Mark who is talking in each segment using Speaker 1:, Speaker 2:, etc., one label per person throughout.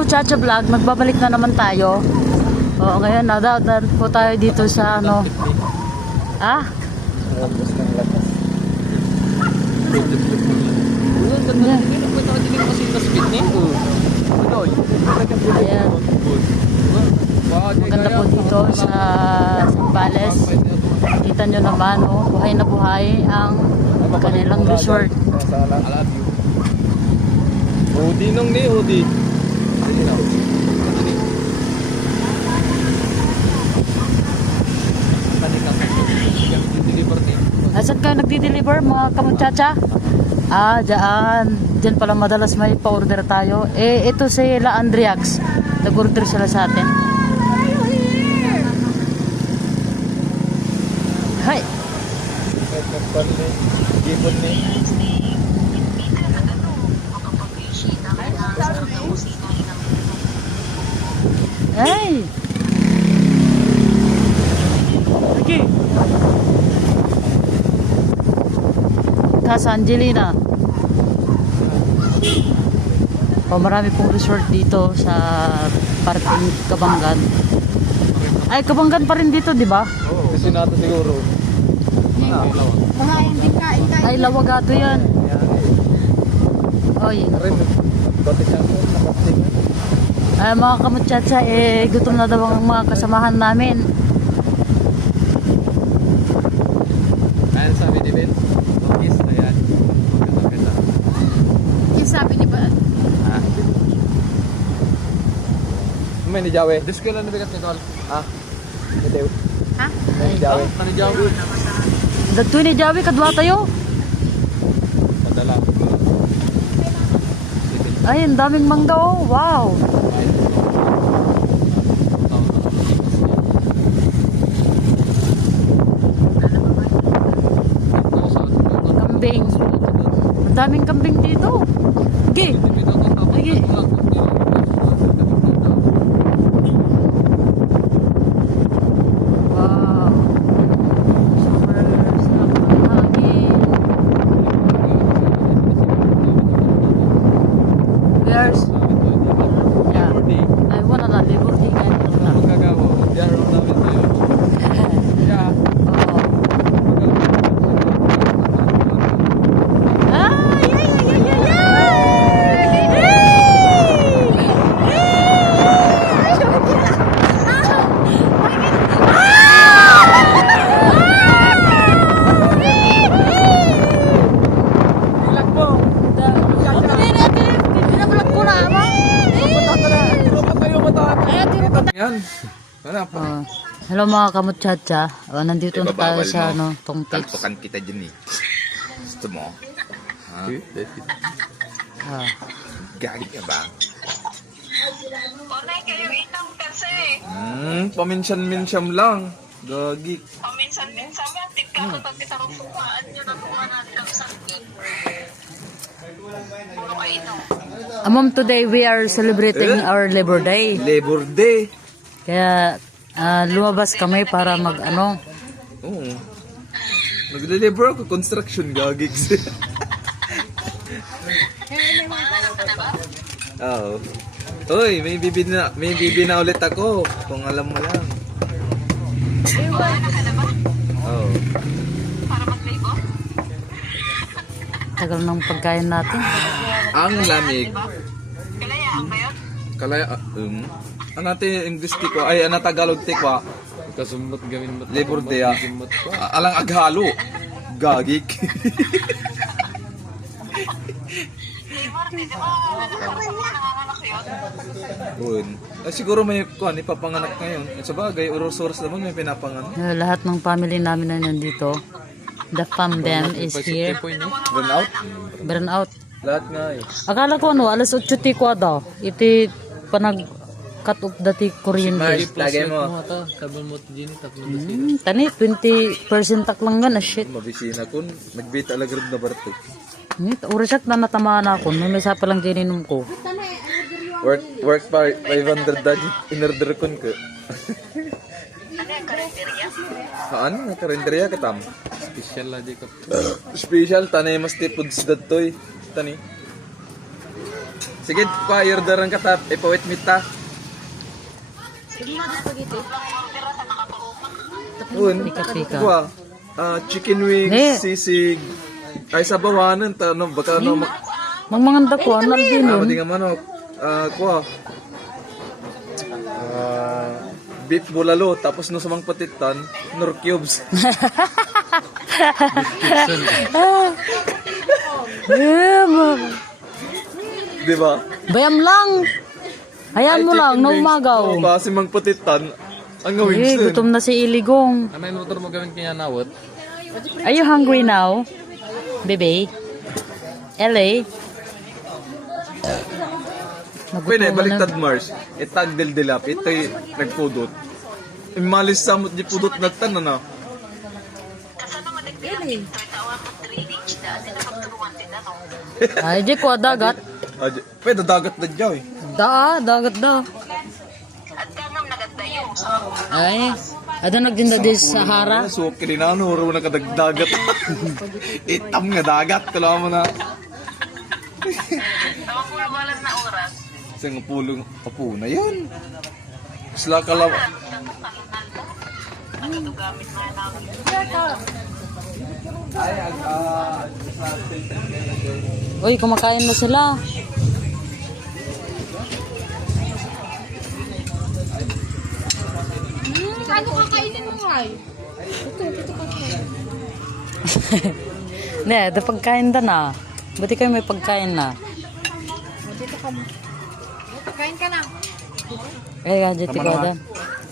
Speaker 1: mga kamuchacha vlog, magbabalik na naman tayo. Oo, ngayon nadaan po tayo dito sa ano. Yeah. Ayan. Maganda po dito sa Sambales. Kita nyo naman, oh, buhay na buhay ang kanilang resort.
Speaker 2: Udi nung ni Udi.
Speaker 1: Asan kayo nagdi-deliver mga kamuchacha? Ah, dyan. Dyan pala madalas may pa-order tayo. Eh, ito si La Andriax. Nag-order sila sa atin. Hay!
Speaker 2: Gipon
Speaker 1: Casa Angelina. O marami pong resort dito sa parking Kabanggan. Ay, Kabanggan pa rin dito, di ba?
Speaker 2: Kasi nato siguro.
Speaker 1: Ay, Lawagado yan. Oy, ay, mga kamutsyatsa, eh, gutom na daw ang mga kasamahan namin.
Speaker 2: Ayan sabi ni Ben. Yes, ayan. Magkita-kita.
Speaker 3: Yung sabi ni ba?
Speaker 2: Ah. May ni Jawe. Dis ko lang nabigat ni Tol. Ah. Ito.
Speaker 3: Ha?
Speaker 2: May ni Jawe. Ni Jawe.
Speaker 1: Dagto ni Jawi, kadwa tayo.
Speaker 2: Padala.
Speaker 1: Ay, ang daming mangga, oh. Wow! Kambing. Ang daming kambing dito. Sige. years hello mga kamutsacha. Oh, nandito na tayo sa ano, tong tips.
Speaker 4: Talpukan kita dyan eh. Gusto mo?
Speaker 1: Ah.
Speaker 4: Gagi ka ba?
Speaker 5: Unay kayo itang kasi.
Speaker 2: Hmm, paminsan-minsan lang. Gagi.
Speaker 5: Paminsan-minsan ba, tika ko pag kitarong sukaan nyo na tuwa natin ang sakit. Puro kayo no.
Speaker 1: Ah, today we are celebrating our Labor Day.
Speaker 2: Labor Day.
Speaker 1: Kaya ah, lumabas kami para mag ano.
Speaker 2: Oo. Nagde-labor ako. Construction gagigs. Oo. Uy, may bibi na, may bibi na ulit ako. Kung alam mo lang.
Speaker 5: Wala ka na ba?
Speaker 2: Oo.
Speaker 5: Para mag-labor?
Speaker 1: Tagal ng pagkain natin.
Speaker 2: Ang lamig.
Speaker 5: Kalayaan ba yun?
Speaker 2: Kalaya, ah, um, ang natin English tiko, ay, ang Tagalog tiko,
Speaker 6: Kasumot gamin mo.
Speaker 2: Labor Day, ah. Ah, alang aghalo. Gagik.
Speaker 5: Yun?
Speaker 2: Un. Eh, siguro may kuan ipapanganak ngayon. At sa bagay, oras-oras naman may pinapanganak.
Speaker 1: Ah, lahat ng family namin na nandito. The fam them is here.
Speaker 2: Run out?
Speaker 1: Burn out.
Speaker 2: Lahat nga eh.
Speaker 1: Akala ko ano, alas 8 ti kwa daw. Iti panag cut off dati kuryente.
Speaker 2: Lagay mo.
Speaker 6: Mata, sabon mo din tatlo.
Speaker 1: Hmm, tani 20% tak lang gan shit.
Speaker 2: Mabisina kun, nagbita alagrad na barto.
Speaker 1: Ngit, urasak na natamaan ako. May mesa pa lang dininom ko.
Speaker 2: Work, work pa, 500 dadi, in-order kun ko.
Speaker 5: Ano yung karinderya?
Speaker 2: Haan, nga karinderya ka tam.
Speaker 6: Special la di ka.
Speaker 2: Special, tanay mas tipuds dat toy. Tani. Sige, pa, yordaran ka ta. Ipawit meat ta. Un.
Speaker 1: Pika-pika.
Speaker 2: Kuha. Ah, chicken wings,
Speaker 1: Ne.
Speaker 2: sisig. Ay, sa bawanan ta, no, baka no, mak-
Speaker 1: Mangmanganda ko, ano din
Speaker 2: ah,
Speaker 1: yun?
Speaker 2: di nga manok. Ah, kuha. Ah, beef bulalo, tapos no sa mga patitan, nor cubes.
Speaker 1: Eh, ma-
Speaker 2: Di ba?
Speaker 1: Bayam lang. Hayaan mo lang, na umagaw.
Speaker 2: Oo, kasi mga patitan, ang
Speaker 1: Eh,
Speaker 2: wings dun.
Speaker 1: gutom na si Iligong.
Speaker 6: Ano yung motor mo gawin kaya nawat?
Speaker 1: Are you hungry now? Baby? LA?
Speaker 2: Pwede,
Speaker 1: Nagutom na.
Speaker 2: baliktad Mars. Itag dildilap, ito'y nagpudot. Imalis sa mo, di pudot nagtan na
Speaker 5: drainage na.
Speaker 1: Ay, di ko, dagat.
Speaker 2: Ah, di- Pwede dagat na dyaw eh.
Speaker 1: Da, dagat da.
Speaker 5: At kangam nagaddayo. So,
Speaker 1: Ay, ada nagdinda di sa Sahara.
Speaker 2: So, kininano, uro na kadagdagat. Itam nga dagat, kala mo na.
Speaker 5: tawag mo na oras.
Speaker 2: Sa nga pulong, apo na yun. Sila kala,
Speaker 5: Ano ito gamit na namin?
Speaker 1: Uy, kumakain na sila.
Speaker 3: Ano kakainin mo nga eh?
Speaker 1: Ne, ada pagkain da na. Buti kayo may pagkain na.
Speaker 3: Dito ka mo. Kain ka na.
Speaker 1: Eh, gadget ko da.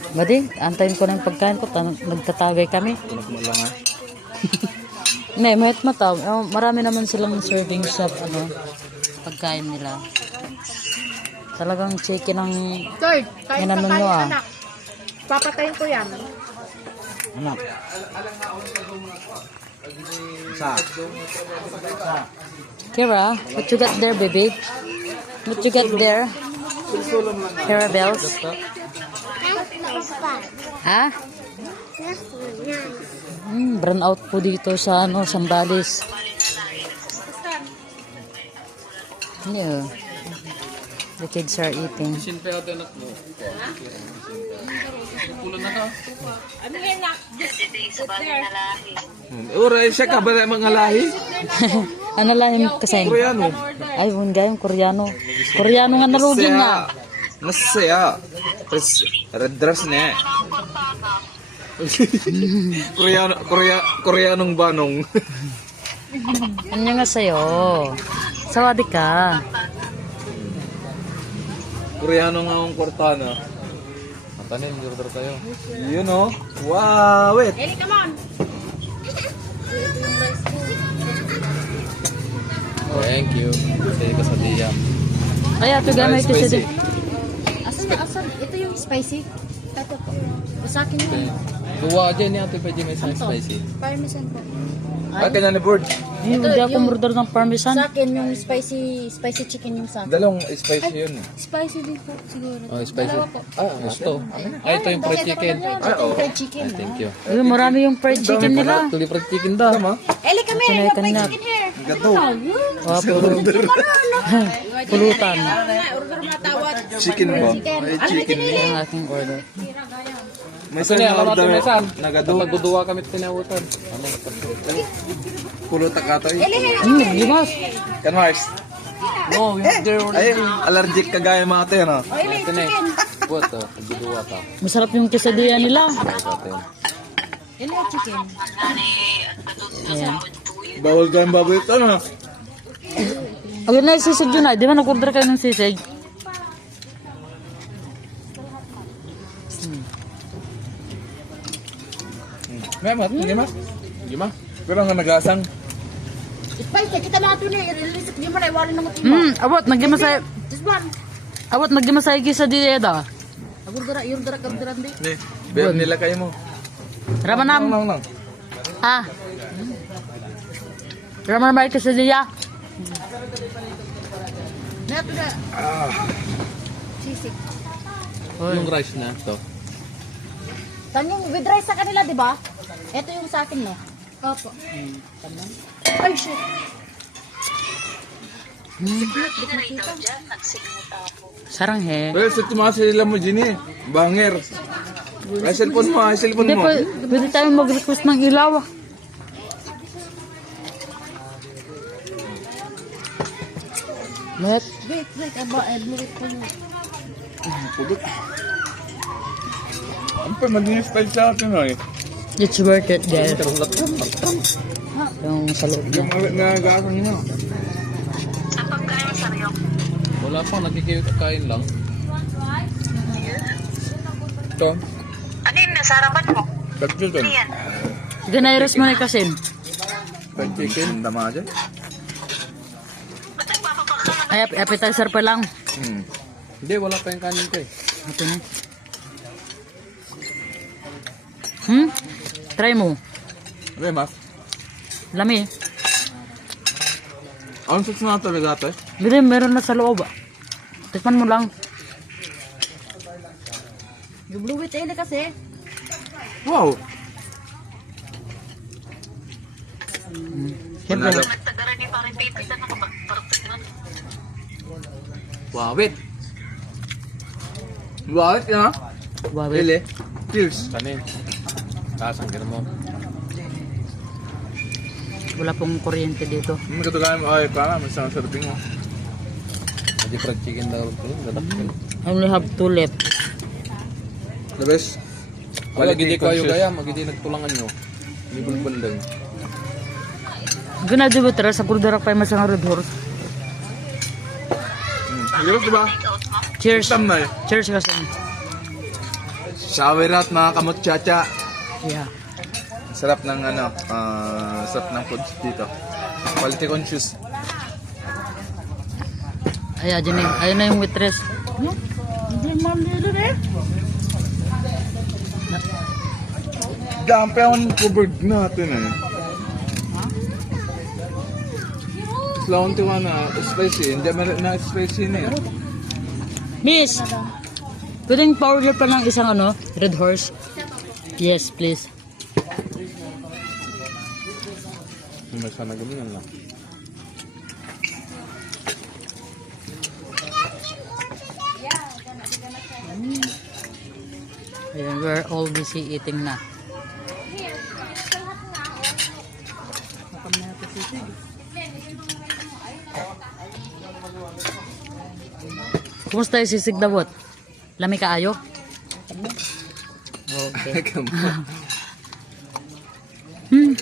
Speaker 1: Badi, antayin ko na yung pagkain ko. Tan- nagtatagay kami. Ne, mayat mata. Oh, marami naman silang serving sa ano, pagkain nila. Talagang chicken ang
Speaker 3: ka
Speaker 1: ano
Speaker 3: tayo,
Speaker 1: nyo, ah.
Speaker 3: Papatayin ko yan.
Speaker 2: Anak. Sa.
Speaker 1: Kira, what you got there, baby? What you got there? Kira Bells? Ha? Hmm, brown out po dito sa ano, Sambales. Yeah. The kids are eating.
Speaker 6: Siyempre ako anak mo. Pulo na ka.
Speaker 5: Sa bagay na lahi.
Speaker 2: Ura, siya ka ba na mga lahi?
Speaker 1: ano lang yung kasayin?
Speaker 2: Koreano.
Speaker 1: Ay, hindi yung Koreano. Koreano nga nalugin nga.
Speaker 2: Nasaya. Tapos, red dress na eh. Koreano, Korea, Koreanong banong.
Speaker 1: Ano nga sa'yo? Sawadi ka.
Speaker 2: Koreano nga ang kwartana.
Speaker 6: Matanin, order kayo.
Speaker 2: Yun oh. Wow, wait.
Speaker 3: Eli, come on.
Speaker 6: Thank you. Sige ka sa diyam.
Speaker 1: Kaya ito gamay ito siya din.
Speaker 3: Asan na, asan? Ito yung spicy. Ito po. Sa akin yun.
Speaker 6: Duwa dyan ni ate pwede may spicy.
Speaker 3: Parmesan po.
Speaker 2: Ah, kanya ni Bird.
Speaker 1: Hindi ako murder ng parmesan.
Speaker 3: Sa akin yung spicy spicy chicken yung sa akin.
Speaker 2: Dalawang spicy yun.
Speaker 3: Spicy din po siguro.
Speaker 6: Oh, spicy.
Speaker 3: Dalawa po.
Speaker 6: Ah, gusto. Ay, ito yung fried chicken.
Speaker 2: Ah, oo.
Speaker 3: Fried chicken.
Speaker 6: Thank you.
Speaker 1: Uy, marami yung fried chicken nila.
Speaker 6: Tuloy fried chicken daw.
Speaker 2: Tama?
Speaker 3: Eli, come here.
Speaker 1: Kanay
Speaker 3: Yung fried chicken here.
Speaker 2: Gato.
Speaker 1: Wow, pulu- pulutan.
Speaker 3: Order matawad.
Speaker 2: Chicken ba? Ay, chicken.
Speaker 1: Ang aking order.
Speaker 2: May
Speaker 6: Ito niya, alam natin may san.
Speaker 2: Nagado.
Speaker 6: Nagduduwa kami tinawutan. Ano?
Speaker 2: Pulo takatoy.
Speaker 1: Hmm, limas.
Speaker 2: Kan Mars.
Speaker 6: No, yung there.
Speaker 2: Ay, allergic kagaya mga ate, ano?
Speaker 6: Ito na eh. What? oh, Nagduduwa ta.
Speaker 1: Masarap yung quesadilla nila.
Speaker 3: Eli, chicken.
Speaker 1: Ayan.
Speaker 2: Bawal kayong baboy ito, ano?
Speaker 1: Ayun na, sisig yun ay. Di ba nag-order kayo ng sisig?
Speaker 2: May mat, hindi ma.
Speaker 6: Gima?
Speaker 2: Pero nga nagasang.
Speaker 3: Spicy, kita na ito na. I-release ko mo na. Iwanan na mo ito.
Speaker 1: Hmm, awat, nagdimasay.
Speaker 3: This one.
Speaker 1: Awat, nagdimasay quesadilla da.
Speaker 3: Agurdara, yurdara, kardara, di.
Speaker 2: Hindi. Beer nila kayo mo.
Speaker 1: Ramanam.
Speaker 2: Nang, nang.
Speaker 1: Ah. Raman may quesadilla.
Speaker 3: Na ito na. Sisig.
Speaker 6: Yung rice na to.
Speaker 3: Tan yung with rice sa kanila, di ba? Ito yung sa akin, no? Opo. Ay, shit.
Speaker 5: Dyan, ako.
Speaker 1: Sarang he.
Speaker 2: Well, sa tumasa sila mo, Ginny. Banger. Ay, cellphone mo, ay, cellphone mo.
Speaker 1: pwede tayo mag-request ng ilaw. Let,
Speaker 3: Wait, wait, aba, eh, wait pa yun.
Speaker 2: Ang pa, madinis style sa atin, ay.
Speaker 1: It's worth it, guys. Yung sa loob
Speaker 2: Yung
Speaker 1: niya.
Speaker 2: nagagasang mo.
Speaker 5: Ang pagkain mo sa Rio.
Speaker 6: Wala pa, nagkikain lang.
Speaker 2: Ito,
Speaker 5: Ano yung nasa harapan mo?
Speaker 2: bagjutan.
Speaker 5: Ano yan?
Speaker 1: Ganairos mo na kasi.
Speaker 2: Fried chicken. Tama dyan.
Speaker 1: Ay, ap- appetizer pa lang.
Speaker 2: Hmm.
Speaker 6: Hindi, wala pa yung kanin ko eh.
Speaker 1: Ito na. Hmm? Try mo.
Speaker 2: Okay, mas.
Speaker 1: Lami.
Speaker 2: Anong sauce na talaga ito eh?
Speaker 1: Bili, meron na sa loob. ah. Tikman mo lang.
Speaker 3: Yung blue wheat ele kasi.
Speaker 2: Wow!
Speaker 1: Siyempre.
Speaker 5: Na nakapagparapit na.
Speaker 2: Wawit. Wawit yan ha?
Speaker 1: Wow,
Speaker 2: Lili. Cheers.
Speaker 6: Kanin. Kasang ka mo.
Speaker 1: Wala pong kuryente dito.
Speaker 2: Ang katugayan mo ay para may isang serving mo.
Speaker 6: Hindi fried chicken daw ko.
Speaker 1: I only have two left.
Speaker 2: The best.
Speaker 6: Wala, hindi kayo kaya, magindi nagtulangan nyo. May bulbul lang.
Speaker 1: Ginadyo tara sa kuldarak pa yung masang red horse.
Speaker 2: Hmm. Hirap diba?
Speaker 5: Take-out mo.
Speaker 1: Cheers.
Speaker 2: Eh.
Speaker 1: Cheers kasi.
Speaker 2: Out mga kamot chacha.
Speaker 1: Yeah.
Speaker 2: Sarap ng ano, ah, sarap ng foods dito. Quality conscious.
Speaker 1: Ay, yun. ayun na yung waitress.
Speaker 3: Hindi man nila eh.
Speaker 2: Dampi ang covered natin eh. Slow to na spicy. Hindi meron na spicy na eh.
Speaker 1: Miss! Pwedeng powder pa ng isang ano, red horse? Yes, please.
Speaker 6: May sana ganyan lang.
Speaker 1: Ayan, we're all busy eating na. Kumusta yung sisig dawot? Lami ka ayo? Okay. Hmm.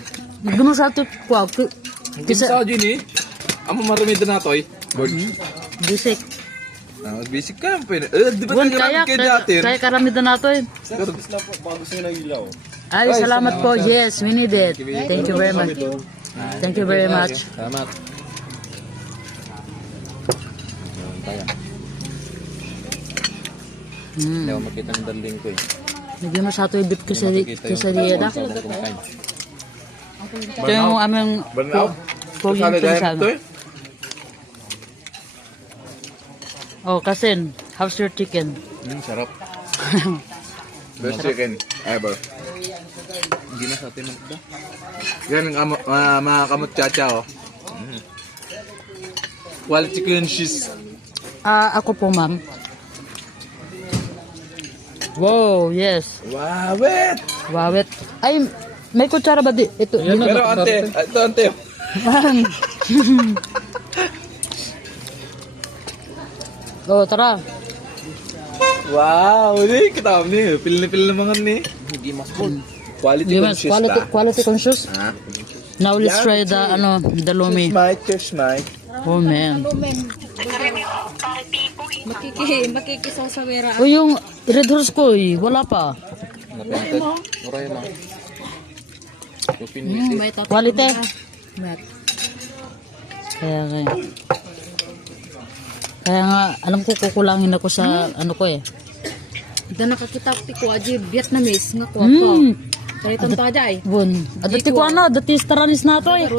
Speaker 1: Gusto sa ito kwa.
Speaker 2: Kisa sa Ginny, amo marami din na to eh. Bird.
Speaker 1: bisik.
Speaker 2: Ah, basic ka. Eh, di ba
Speaker 1: kaya,
Speaker 2: kay
Speaker 1: kaya, kaya karami na nato eh. Ay, salamat po. Yes, we need it. Thank you very much. Thank you very much.
Speaker 6: Salamat. Tayo. Hindi
Speaker 1: Hmm.
Speaker 6: ako makita ng daling ko eh.
Speaker 1: Sa ito yung beef quesadilla. Ito yung aming
Speaker 2: dahil
Speaker 1: pinsan.
Speaker 2: eh.
Speaker 1: Oh, kasin. How's your chicken?
Speaker 2: Mm, sarap. Best chicken ever.
Speaker 6: Hindi na sa atin magda.
Speaker 2: Yan ang amo, mga, kamot chacha oh. Mm. Quality conscious.
Speaker 1: Ah, ako po, ma'am. Wow, yes.
Speaker 2: Wait!
Speaker 1: Wawet. Ay, may kutsara ba di? Ito.
Speaker 2: Pero ante, ito ante.
Speaker 1: oh, tara.
Speaker 2: Wow, ini kita ni, pil na pil na mga ni.
Speaker 6: Hindi mas full.
Speaker 2: Quality
Speaker 1: Di ba,
Speaker 2: conscious
Speaker 1: quality,
Speaker 2: ta.
Speaker 1: quality conscious?
Speaker 2: Ha?
Speaker 1: Now let's try the, ano, the lomi.
Speaker 2: Mike, cheers Mike.
Speaker 1: Oh, man.
Speaker 5: Eh.
Speaker 3: Makiki, makikisasawera.
Speaker 1: Oh, yung red horse ko, eh, wala pa.
Speaker 6: Napented.
Speaker 3: Hmm,
Speaker 6: pinili.
Speaker 3: may tatay.
Speaker 1: Quality.
Speaker 3: Mat.
Speaker 1: Kaya nga. Kaya nga, alam ko kukulangin ako sa, ano ko eh.
Speaker 3: Ida nakakita ko aji Vietnamese nga ko ko.
Speaker 1: Hmm.
Speaker 3: Kaya ito taja ay.
Speaker 1: Bun. Adati ko ano, dati staranis na to eh.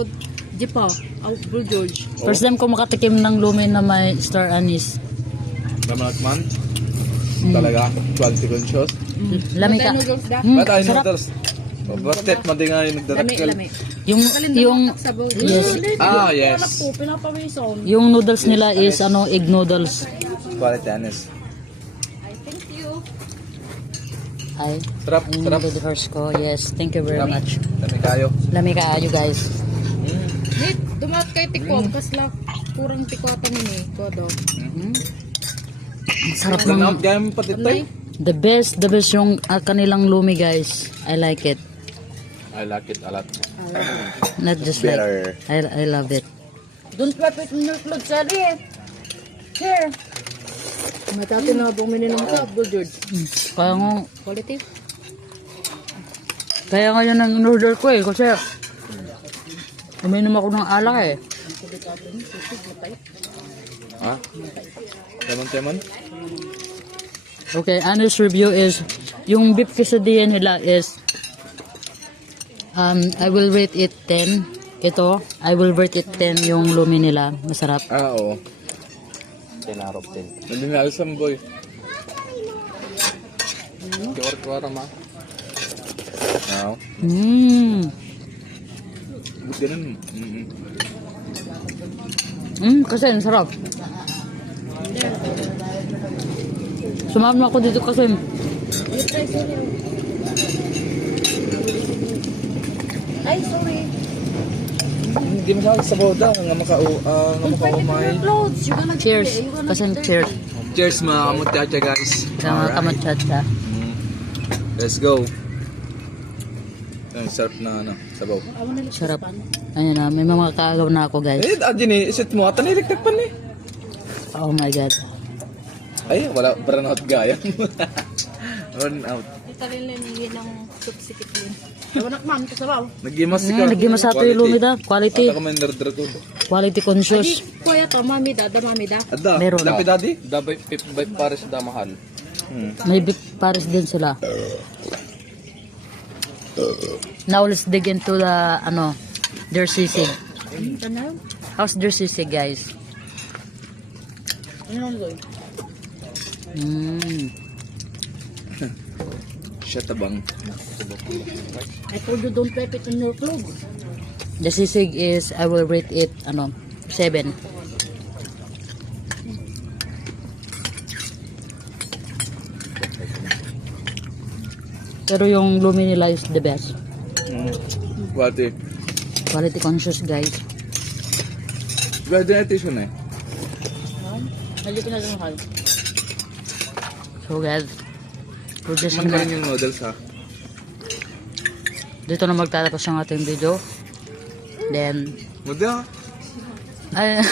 Speaker 3: Jipa. Au Blue George.
Speaker 1: First time ko makatikim ng lumi na may star anise.
Speaker 2: Lamat man. Talaga, quality conscious.
Speaker 1: Lami ka. Hmm,
Speaker 2: Ba't ay
Speaker 1: sarap.
Speaker 2: noodles? Bastet man din nga yung
Speaker 3: Lami,
Speaker 2: nagdarakal.
Speaker 3: lami.
Speaker 1: Yung, yung,
Speaker 3: Sabaw.
Speaker 1: yes,
Speaker 2: Ah, yes.
Speaker 1: Yung noodles nila is ano, egg noodles.
Speaker 2: Quality
Speaker 3: you.
Speaker 1: Ay,
Speaker 2: Sarap,
Speaker 1: yung
Speaker 2: sarap.
Speaker 1: noodle horse ko. Yes, thank you very much.
Speaker 2: Dami kayo.
Speaker 1: Lami kaayo guys.
Speaker 3: Wait, dumat kay tikwa. Kas lang, kurang tikwa ito ni Kodo.
Speaker 1: Mm. Sarap ng
Speaker 2: pati tayo.
Speaker 1: The best, the best yung ah, kanilang lumi guys. I like it.
Speaker 2: I like it a lot.
Speaker 1: Not just like,
Speaker 2: Better.
Speaker 1: I, I love it.
Speaker 3: Don't flap it in your clothes, Sally. Here. Matati na bumili ng cup, Gold George.
Speaker 1: Mm. Kaya nga,
Speaker 3: Quality.
Speaker 1: kaya nga yun ang order ko eh. Kasi, uminom ako ng alak eh.
Speaker 2: Ha? Lemon, lemon?
Speaker 1: Okay, honest review is, yung beef quesadilla nila is, um, I will rate it 10. Ito, I will rate it 10 yung lumi nila. Masarap.
Speaker 2: Ah, oo.
Speaker 6: 10 out of 10.
Speaker 2: Nandun na sa boy.
Speaker 6: Kiwar-kiwara ma.
Speaker 2: Oo.
Speaker 1: Mmm.
Speaker 2: Ganun? Mm-mm.
Speaker 1: Mm, kasi ang sarap. Sumama ako dito kasi
Speaker 3: Ay, sorry.
Speaker 2: Hindi masyadong sa boda. Nga maka, uh, nga.
Speaker 3: You gonna
Speaker 1: cheers. Kasi cheers.
Speaker 2: Cheers mga kamutyacha guys.
Speaker 1: Sa mga kamatsyatsa.
Speaker 2: Mm. Let's go. Ang sarap na ano, sabaw.
Speaker 1: Sarap. Ayun na, may mga kaagaw na ako guys.
Speaker 2: Eh, adyan eh, isit mo, ata niligtag pa ni.
Speaker 1: Oh my god.
Speaker 2: Ay, wala, burn out gaya. Run out.
Speaker 3: Ito rin liningi ng subsikip yun. Ewan man, kasabaw.
Speaker 2: Nagimas
Speaker 1: Mm, nagimas ato yung lumida. Quality.
Speaker 2: Ata ka nerdra ko.
Speaker 1: Quality conscious.
Speaker 3: Kuya to, mami da, da mami da.
Speaker 2: Ada,
Speaker 1: Meron.
Speaker 2: lampi daddy?
Speaker 6: Dabay, pip, bay, pares da mahal.
Speaker 2: Hmm.
Speaker 1: May beef pares din sila. Now let's dig into the ano, their sisig.
Speaker 3: Ano?
Speaker 1: How's their sisig guys?
Speaker 3: Ano lang
Speaker 1: Mm.
Speaker 2: Shut abang.
Speaker 3: I told you don't flap it in your clothes.
Speaker 1: The sisig is, I will rate it, ano, 7. Pero yung lumi nila is the best.
Speaker 2: Hmm. Quality.
Speaker 1: Quality conscious guys.
Speaker 2: Pwede na tissue na eh.
Speaker 3: Lang mahal.
Speaker 1: So guys, produce
Speaker 2: Man
Speaker 1: na.
Speaker 2: yung noodles ha.
Speaker 1: Dito na magtatapos ang ating video. Then,
Speaker 2: Muda.
Speaker 1: ay,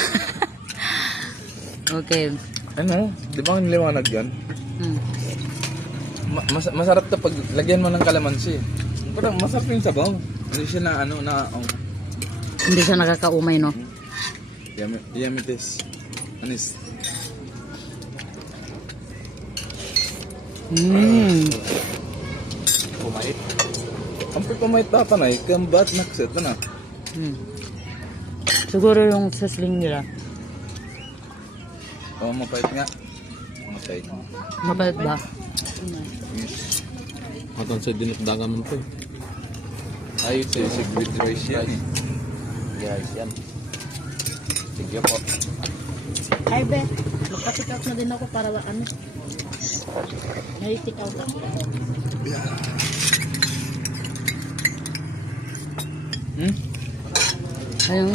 Speaker 1: okay.
Speaker 2: Ano? Di ba ang liwanag yan?
Speaker 1: Hmm.
Speaker 2: Ma- mas- masarap to pag lagyan mo ng kalamansi. Parang masarap yung sabaw. Hindi siya na ano na um,
Speaker 1: Hindi siya nakakaumay, no?
Speaker 2: yummy, yummy taste. Anis.
Speaker 1: Mm.
Speaker 6: Pumait.
Speaker 2: Ang pagpamay tatanay, kambat nakset na na.
Speaker 1: Hmm. Siguro yung sasling nila.
Speaker 2: Oo, mapait nga. Mapait.
Speaker 1: Mabait ba?
Speaker 6: Hanggang sa dinakdagan mo to.
Speaker 2: Ay, sisig with rice yan eh.
Speaker 6: Guys, yan. Sige po.
Speaker 3: Ay, be. Magpa-pick out na din ako para ano. May pick out ako.
Speaker 2: Hmm?
Speaker 1: Ayun.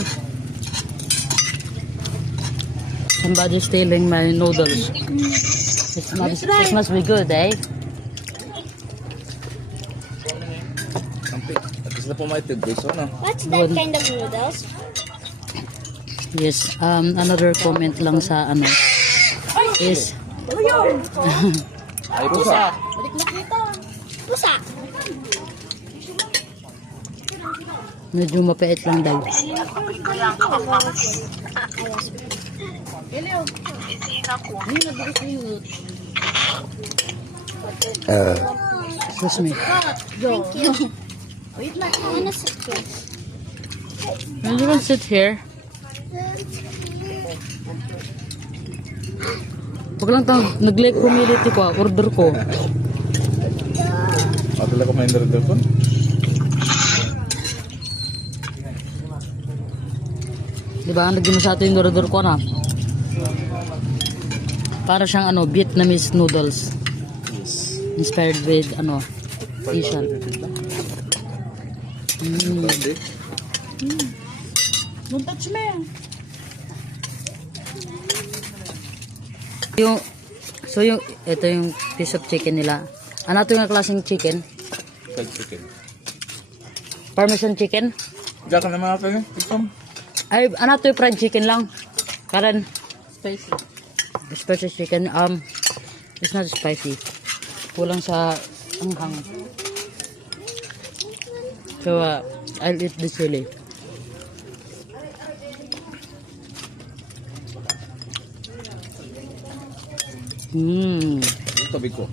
Speaker 1: Somebody's stealing my noodles. It must, it must be good, eh?
Speaker 2: Na pumait yung guys. Ano?
Speaker 7: What's that kind of noodles?
Speaker 1: Yes. Um, another comment lang sa ano is
Speaker 2: Ay, pusa.
Speaker 3: Balik na kita.
Speaker 7: Pusa.
Speaker 1: medyo mapait lang daw.
Speaker 3: Yung
Speaker 1: Excuse me.
Speaker 3: Yo.
Speaker 7: Wait lang, I wanna sit here.
Speaker 1: You want sit here? Wag lang tang nag-like pumili ko, ah, order ko.
Speaker 2: At wala ko may nerdra ko.
Speaker 1: Di ba? Lagyan mo sa atin yung dorodor ko na. Para siyang ano, Vietnamese noodles. Inspired with ano, Asian. Mm.
Speaker 3: Don't touch me.
Speaker 1: Yung, so yung, ito yung piece of chicken nila. Ano ito yung klaseng chicken?
Speaker 2: Fried chicken.
Speaker 1: Parmesan chicken?
Speaker 2: Diyan ka na mga kayo. Ikom.
Speaker 1: Ay, ano ito yung fried chicken lang? Karen,
Speaker 3: Spicy.
Speaker 1: spicy chicken, um, it's not spicy. Kulang sa anghang. So, uh, I'll eat the chili. Mmm.
Speaker 2: Yung tabi ko.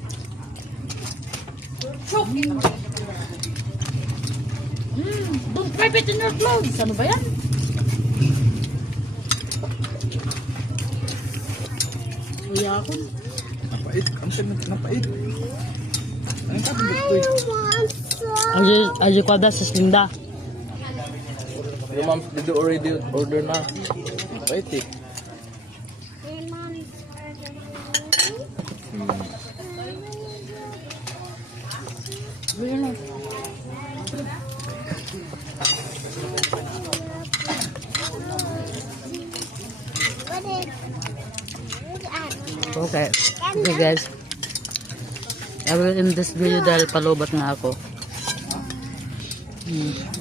Speaker 3: Don't wipe it in your clothes. Ano ba yan? Kuya ako.
Speaker 2: Napait. Ang tabi napait. Ang tabi dito eh.
Speaker 1: Aji, aji ko da sa slinda.
Speaker 2: Yung ma'am, did you already order na? Napait eh.
Speaker 1: Okay. Okay guys. I will end this video dahil palubat na ako. Hmm.